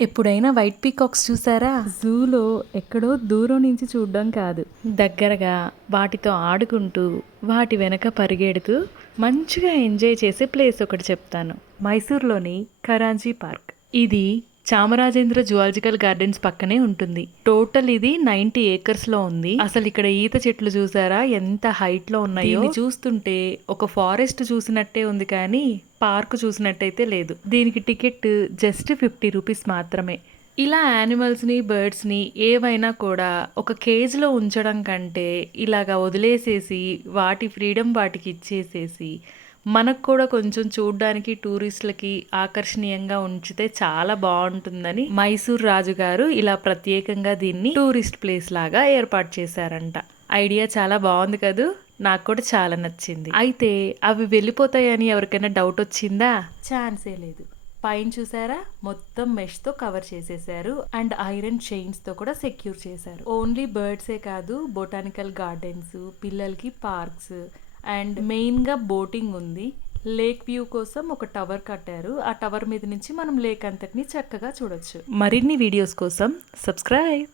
ఎప్పుడైనా white peacocks చూసారా? జూలో ఎక్కడో దూరం నుంచి చూడడం కాదు, దగ్గరగా వాటితో ఆడుకుంటూ వాటి వెనక పరిగెడుతూ మంచిగా ఎంజాయ్ చేసే ప్లేస్ ఒకటి చెప్తాను. మైసూర్లోని కరాంజీ పార్క్. ఇది చామరాజేంద్ర జువాలజికల్ గార్డెన్స్ పక్కనే ఉంటుంది. టోటల్ ఇది 90 acres లో ఉంది. అసలు ఇక్కడ ఈత చెట్లు చూసారా ఎంత హైట్ లో ఉన్నాయో. దీన్ని చూస్తుంటే ఒక ఫారెస్ట్ చూసినట్టే ఉంది కానీ పార్క్ చూసినట్టయితే లేదు. దీనికి టికెట్ జస్ట్ 50 రూపీస్ మాత్రమే. ఇలా యానిమల్స్ని, బర్డ్స్ని ఏవైనా కూడా ఒక కేజ్లో ఉంచడం కంటే ఇలాగా వదిలేసేసి వాటి ఫ్రీడమ్ వాటికి ఇచ్చేసేసి మనకు కూడా కొంచెం చూడ్డానికి టూరిస్టులకి ఆకర్షణీయంగా ఉంచితే చాలా బాగుంటుందని మైసూర్ రాజు గారు ఇలా ప్రత్యేకంగా దీన్ని టూరిస్ట్ ప్లేస్ లాగా ఏర్పాటు చేశారంట. ఐడియా చాలా బాగుంది కదూ. నాకు కూడా చాలా నచ్చింది. అయితే అవి వెళ్ళిపోతాయని ఎవరికైనా డౌట్ వచ్చిందా? ఛాన్సే లేదు. పైన చూసారా, మొత్తం మెష్తో కవర్ చేసేసారు అండ్ ఐరన్ చైన్స్తో కూడా సెక్యూర్ చేశారు. ఓన్లీ బర్డ్సే కాదు, బొటానికల్ గార్డెన్స్, పిల్లలకి పార్క్స్ అండ్ మెయిన్గా బోటింగ్ ఉంది. లేక్ వ్యూ కోసం ఒక టవర్ కట్టారు. ఆ టవర్ మీద నుంచి మనం లేక్ అంతటిని చక్కగా చూడొచ్చు. మరిన్ని వీడియోస్ కోసం సబ్స్క్రైబ్.